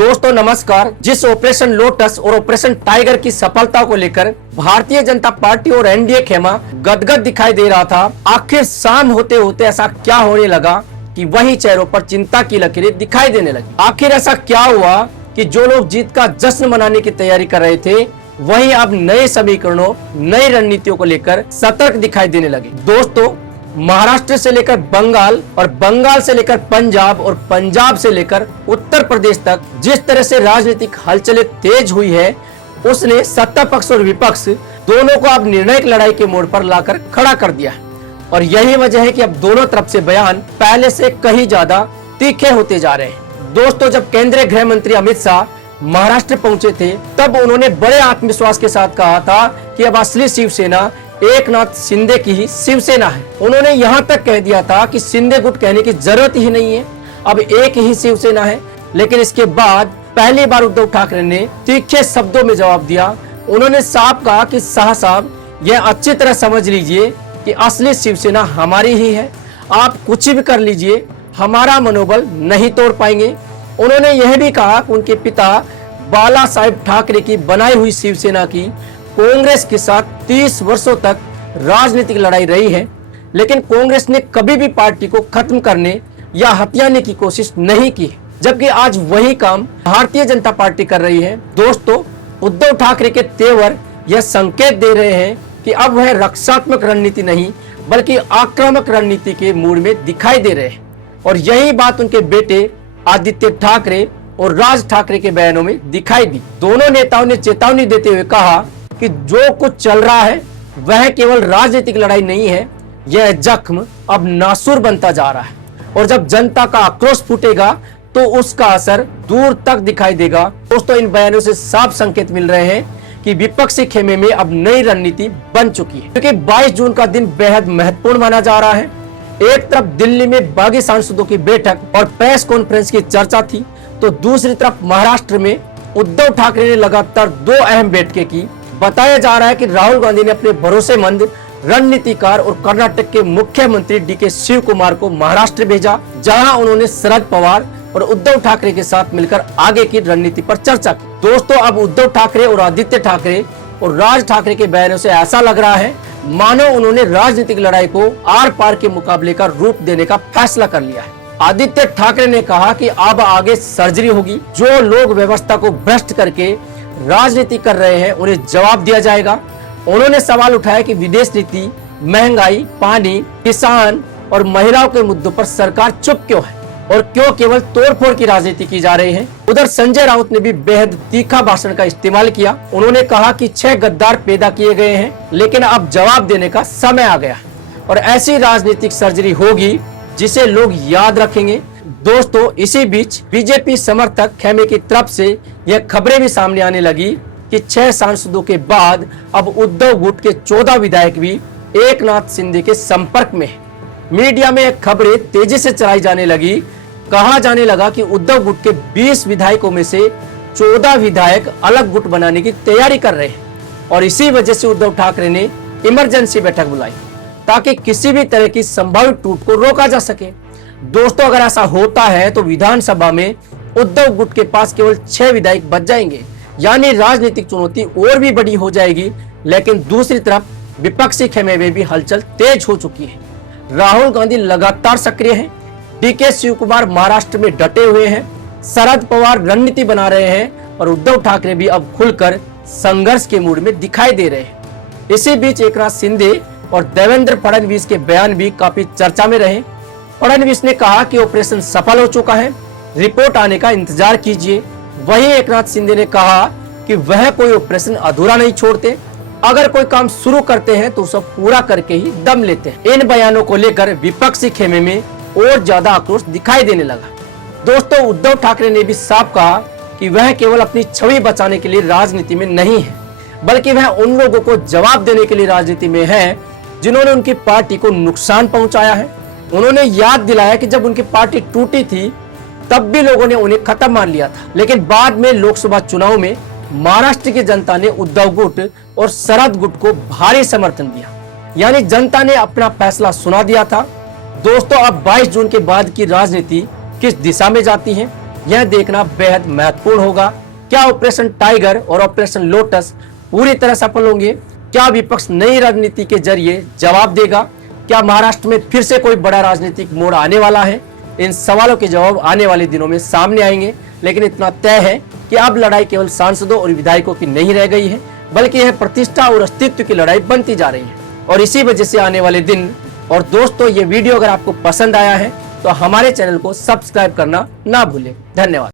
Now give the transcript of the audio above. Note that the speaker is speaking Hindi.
दोस्तों नमस्कार। जिस ऑपरेशन लोटस और ऑपरेशन टाइगर की सफलता को लेकर भारतीय जनता पार्टी और एनडीए खेमा गदगद दिखाई दे रहा था, आखिर शाम होते होते ऐसा क्या होने लगा कि वही चेहरों पर चिंता की लकीरें दिखाई देने लगी। आखिर ऐसा क्या हुआ कि जो लोग जीत का जश्न मनाने की तैयारी कर रहे थे वही अब नए समीकरणों, नई रणनीतियों को लेकर सतर्क दिखाई देने लगे। दोस्तों, महाराष्ट्र से लेकर बंगाल और बंगाल से लेकर पंजाब और पंजाब से लेकर उत्तर प्रदेश तक जिस तरह से राजनीतिक हलचलें तेज हुई है, उसने सत्ता पक्ष और विपक्ष दोनों को अब निर्णायक लड़ाई के मोड़ पर लाकर खड़ा कर दिया है। और यही वजह है कि अब दोनों तरफ से बयान पहले से कहीं ज्यादा तीखे होते जा रहे हैं। दोस्तों, जब केंद्रीय गृह मंत्री अमित शाह महाराष्ट्र पहुंचे थे तब उन्होंने बड़े आत्मविश्वास के साथ कहा था कि अब असली शिवसेना एकनाथ शिंदे की ही शिवसेना है। उन्होंने यहाँ तक कह दिया था कि शिंदे गुट कहने की जरूरत ही नहीं है, अब एक ही शिवसेना है। लेकिन इसके बाद पहली बार उद्धव ठाकरे ने तीखे शब्दों में जवाब दिया। उन्होंने साफ कहा कि शाह साहब, यह अच्छी तरह समझ लीजिए कि असली शिवसेना हमारी ही है। आप कुछ भी कर लीजिए, हमारा मनोबल नहीं तोड़ पाएंगे। उन्होंने यह भी कहा कि उनके पिता बाला साहेब ठाकरे की बनाई हुई शिवसेना की कांग्रेस के साथ 30 वर्षों तक राजनीतिक लड़ाई रही है, लेकिन कांग्रेस ने कभी भी पार्टी को खत्म करने या हथियाने की कोशिश नहीं की, जबकि आज वही काम भारतीय जनता पार्टी कर रही है। दोस्तों, उद्धव ठाकरे के तेवर यह संकेत दे रहे हैं कि अब वह रक्षात्मक रणनीति नहीं बल्कि आक्रामक रणनीति के मूड में दिखाई दे रहे हैं। और यही बात उनके बेटे आदित्य ठाकरे और राज ठाकरे के बयानों में दिखाई दी। दोनों नेताओं ने चेतावनी देते हुए कहा कि जो कुछ चल रहा है वह केवल राजनीतिक लड़ाई नहीं है, यह जख्म अब नासूर बनता जा रहा है। और जब जनता का आक्रोश फूटेगा तो उसका असर दूर तक दिखाई देगा। दोस्तों, इन बयानों से साफ संकेत मिल रहे हैं कि विपक्षी खेमे में अब नई रणनीति बन चुकी है, क्योंकि 22 जून का दिन बेहद महत्वपूर्ण माना जा रहा है। एक तरफ दिल्ली में बागी सांसदों की बैठक और प्रेस कॉन्फ्रेंस की चर्चा थी, तो दूसरी तरफ महाराष्ट्र में उद्धव ठाकरे ने लगातार 2 अहम बैठकें की। बताया जा रहा है कि राहुल गांधी ने अपने भरोसेमंद रणनीतिकार और कर्नाटक के मुख्यमंत्री डीके शिव कुमार को महाराष्ट्र भेजा, जहां उन्होंने शरद पवार और उद्धव ठाकरे के साथ मिलकर आगे की रणनीति पर चर्चा की। दोस्तों, अब उद्धव ठाकरे और आदित्य ठाकरे और राज ठाकरे के बयानों से ऐसा लग रहा है मानो उन्होंने राजनीतिक लड़ाई को आर पार के मुकाबले का रूप देने का फैसला कर लिया है। आदित्य ठाकरे ने कहा कि अब आगे सर्जरी होगी। जो लोग व्यवस्था को भ्रष्ट करके राजनीति कर रहे हैं उन्हें जवाब दिया जाएगा। उन्होंने सवाल उठाया कि विदेश नीति, महंगाई, पानी, किसान और महिलाओं के मुद्दों पर सरकार चुप क्यों है और क्यों केवल तोड़फोड़ की राजनीति की जा रही है। उधर संजय राउत ने भी बेहद तीखा भाषण का इस्तेमाल किया। उन्होंने कहा कि 6 गद्दार पैदा किए गए हैं, लेकिन अब जवाब देने का समय आ गया और ऐसी राजनीतिक सर्जरी होगी जिसे लोग याद रखेंगे। दोस्तों, इसी बीच बीजेपी समर्थक खेमे की तरफ से यह खबरें भी सामने आने लगी कि 6 सांसदों के बाद अब उद्धव गुट के 14 विधायक भी एकनाथ शिंदे के संपर्क में हैं। मीडिया में खबरें तेजी से चलाई जाने लगी। कहा जाने लगा कि उद्धव गुट के 20 विधायकों में से 14 विधायक अलग गुट बनाने की तैयारी कर रहे हैं और इसी वजह से उद्धव ठाकरे ने इमरजेंसी बैठक बुलाई ताकि किसी भी तरह की संभावित टूट को रोका जा सके। दोस्तों, अगर ऐसा होता है तो विधानसभा में उद्धव गुट के पास केवल 6 विधायक बच जाएंगे, यानी राजनीतिक चुनौती और भी बड़ी हो जाएगी। लेकिन दूसरी तरफ विपक्षी खेमे में भी हलचल तेज हो चुकी है। राहुल गांधी लगातार सक्रिय हैं, डीके शिव कुमार महाराष्ट्र में डटे हुए हैं, शरद पवार रणनीति बना रहे हैं और उद्धव ठाकरे भी अब खुलकर संघर्ष के मूड में दिखाई दे रहे हैं। इसी बीच एकनाथ शिंदे और देवेंद्र फडणवीस के बयान भी काफी चर्चा में रहे। फडणवीस ने कहा कि ऑपरेशन सफल हो चुका है, रिपोर्ट आने का इंतजार कीजिए। वहीं एकनाथ शिंदे ने कहा कि वह कोई ऑपरेशन अधूरा नहीं छोड़ते, अगर कोई काम शुरू करते हैं तो उसे पूरा करके ही दम लेते हैं। इन बयानों को लेकर विपक्षी खेमे में और ज्यादा आक्रोश दिखाई देने लगा। दोस्तों, उद्धव ठाकरे ने भी साफ कहा कि वह केवल अपनी छवि बचाने के लिए राजनीति में नहीं है, बल्कि वह उन लोगों को जवाब देने के लिए राजनीति में है जिन्होंने उनकी पार्टी को नुकसान पहुंचाया है। उन्होंने याद दिलाया कि जब उनकी पार्टी टूटी थी तब भी लोगों ने उन्हें खत्म मान लिया था, लेकिन बाद में लोकसभा चुनाव में महाराष्ट्र की जनता ने उद्धव गुट और शरद गुट को भारी समर्थन दिया, यानी जनता ने अपना फैसला सुना दिया था। दोस्तों, अब 22 जून के बाद की राजनीति किस दिशा में जाती है यह देखना बेहद महत्वपूर्ण होगा। क्या ऑपरेशन टाइगर और ऑपरेशन लोटस पूरी तरह सफल होंगे? क्या विपक्ष नई रणनीति के जरिए जवाब देगा? क्या महाराष्ट्र में फिर से कोई बड़ा राजनीतिक मोड़ आने वाला है? इन सवालों के जवाब आने वाले दिनों में सामने आएंगे, लेकिन इतना तय है कि अब लड़ाई केवल सांसदों और विधायकों की नहीं रह गई है, बल्कि यह प्रतिष्ठा और अस्तित्व की लड़ाई बनती जा रही है। और इसी वजह से आने वाले दिन। और दोस्तों, ये वीडियो अगर आपको पसंद आया है तो हमारे चैनल को सब्सक्राइब करना ना भूलें। धन्यवाद।